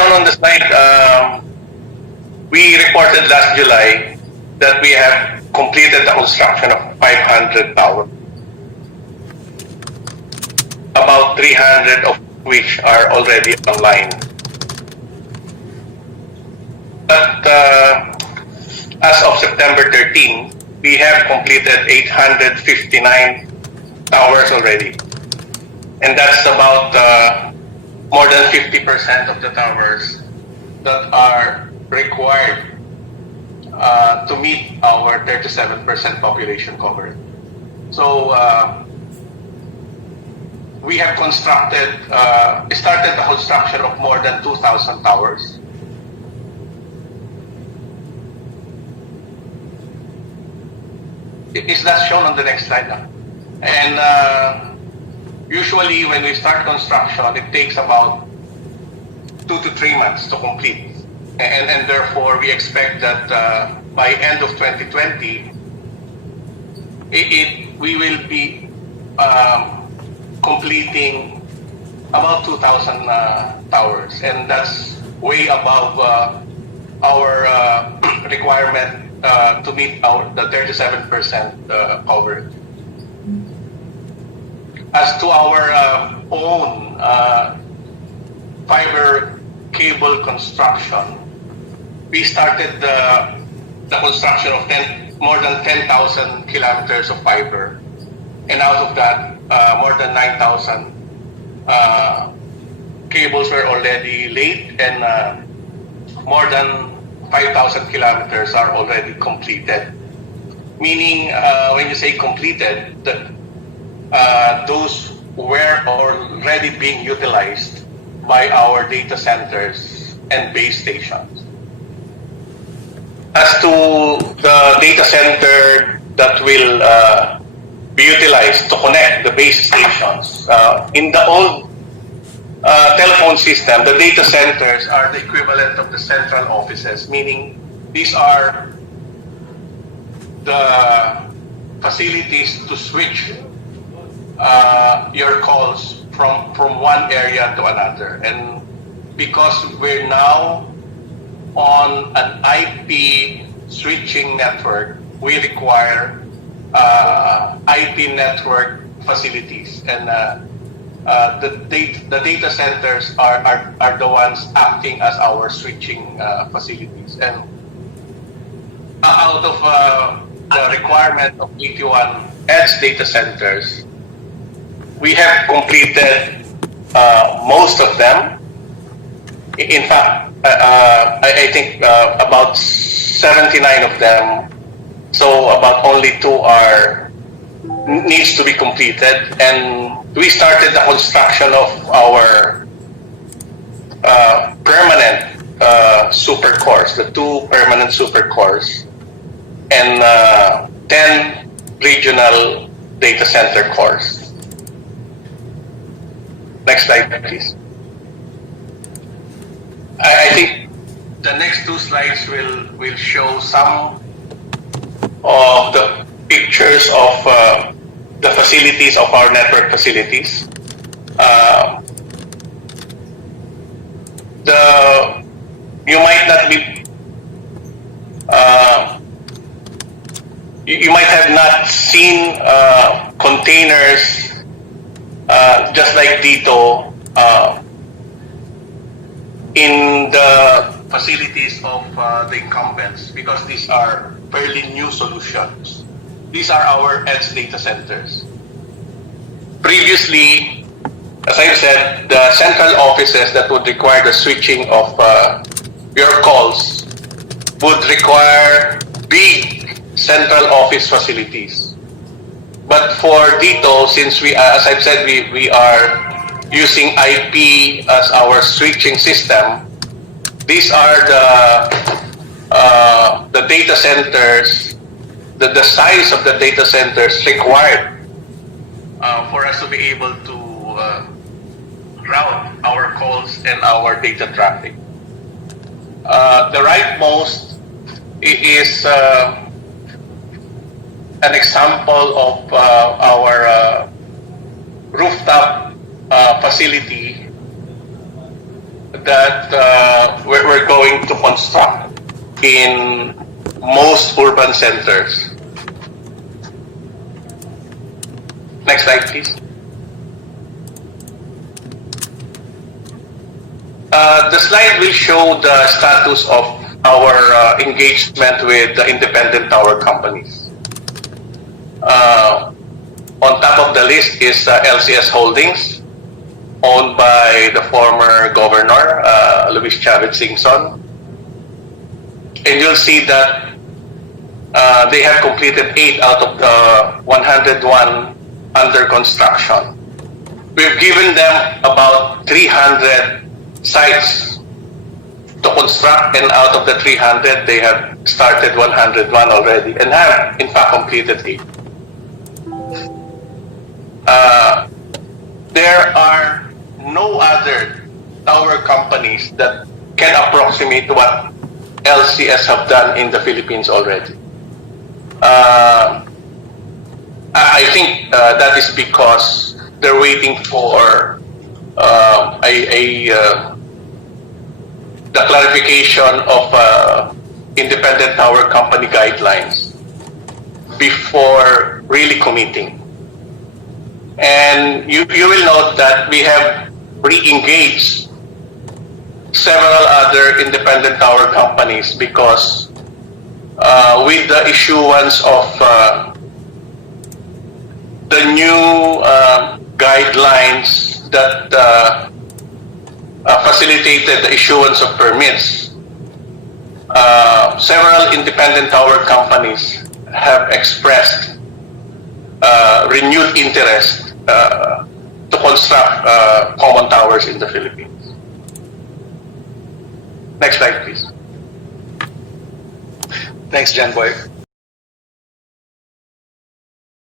shown on the slide, we reported last July that we have completed the construction of 500 towers, about 300 of which are already online. But as of September 13, we have completed 859 towers already. And that's about more than 50% of the towers that are required to meet our 37% population coverage. So we have started the construction of more than 2,000 towers. Is that shown on the next slide now? And usually when we start construction, it takes about 2 to 3 months to complete. And therefore, we expect that by end of 2020, we will be completing about 2,000 towers. And that's way above our requirement to meet the 37% coverage. As to our own fiber cable construction, we started the construction of more than 10,000 kilometers of fiber, and out of that, more than 9,000 cables were already laid, and more than 5,000 kilometers are already completed. Meaning, when you say completed, those were already being utilized by our data centers and base stations. As to the data center that will be utilized to connect the base stations, in the old telephone system, the data centers are the equivalent of the central offices, meaning these are the facilities to switch your calls from one area to another. And because we're now on an IP switching network, we require IP network facilities, and the data centers are the ones acting as our switching facilities. And out of the requirement of 81 edge data centers, we have completed most of them. In fact, I think about 79 of them. So about only 2 needs to be completed, and we started the construction of our permanent super cores, the 2 permanent super cores, and 10 regional data center cores. Next slide, please. I think the next 2 slides will show some of the pictures of the facilities of our network facilities. You might not be, you might have not seen containers just like Dito in the facilities of the incumbents, because these are fairly new solutions. These are our edge data centers. Previously, as I've said, the central offices that would require the switching of your calls would require big central office facilities. But for Dito, since we, as I've said, we are using IP as our switching system, these are the data centers, the size of the data centers required for us to be able to route our calls and our data traffic. The rightmost is an example of our rooftop facility that we're going to construct in most urban centers. Next slide, please. The slide will show the status of our engagement with the independent tower companies. On top of the list is LCS Holdings, owned by the former governor, Luis Chavez Singson. And you'll see that they have completed 8 out of the 101 under construction. We've given them about 300 sites to construct, and out of the 300, they have started 101 already and have, in fact, completed 8. There are no other tower companies that can approximate what LCS have done in the Philippines already. I think that is because they're waiting for the clarification of independent tower company guidelines before really committing. And you will note that we have re-engaged several other independent tower companies because with the issuance of the new guidelines that facilitated the issuance of permits, several independent tower companies have expressed renewed interest to construct common towers in the Philippines. Next slide, please. Thanks, Jan Boy.